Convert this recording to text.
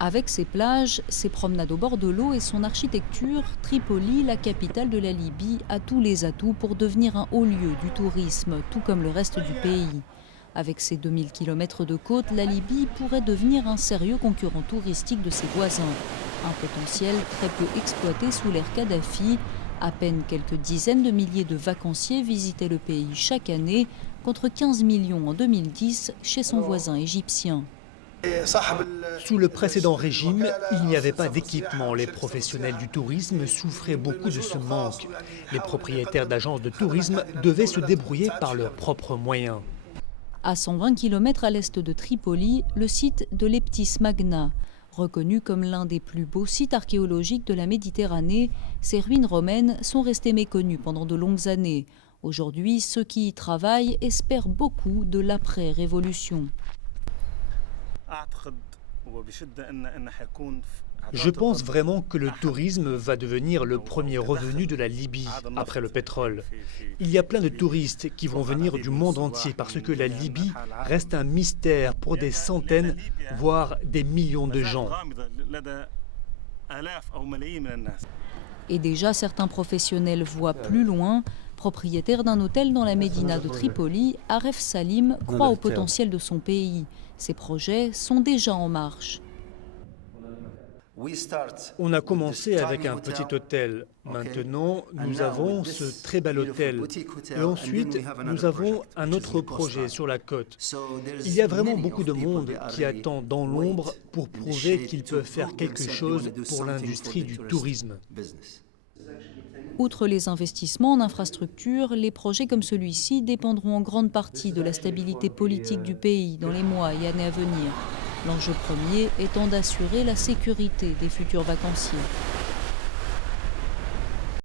Avec ses plages, ses promenades au bord de l'eau et son architecture, Tripoli, la capitale de la Libye, a tous les atouts pour devenir un haut lieu du tourisme, tout comme le reste du pays. Avec ses 2000 km de côte, la Libye pourrait devenir un sérieux concurrent touristique de ses voisins. Un potentiel très peu exploité sous l'ère Kadhafi. À peine quelques dizaines de milliers de vacanciers visitaient le pays chaque année, contre 15 millions en 2010 chez son voisin égyptien. Sous le précédent régime, il n'y avait pas d'équipement. Les professionnels du tourisme souffraient beaucoup de ce manque. Les propriétaires d'agences de tourisme devaient se débrouiller par leurs propres moyens. À 120 km à l'est de Tripoli, le site de Leptis Magna. Reconnu comme l'un des plus beaux sites archéologiques de la Méditerranée, ces ruines romaines sont restées méconnues pendant de longues années. Aujourd'hui, ceux qui y travaillent espèrent beaucoup de l'après-révolution. Je pense vraiment que le tourisme va devenir le premier revenu de la Libye après le pétrole. Il y a plein de touristes qui vont venir du monde entier parce que la Libye reste un mystère pour des centaines, voire des millions de gens. Et déjà, certains professionnels voient plus loin. Propriétaire d'un hôtel dans la médina de Tripoli, Aref Salim croit au potentiel de son pays. Ses projets sont déjà en marche. On a commencé avec un petit hôtel. Maintenant, nous avons ce très bel hôtel. Et ensuite, nous avons un autre projet sur la côte. Il y a vraiment beaucoup de monde qui attend dans l'ombre pour prouver qu'ils peuvent faire quelque chose pour l'industrie du tourisme. Outre les investissements en infrastructures, les projets comme celui-ci dépendront en grande partie de la stabilité politique du pays dans les mois et années à venir. L'enjeu premier étant d'assurer la sécurité des futurs vacanciers.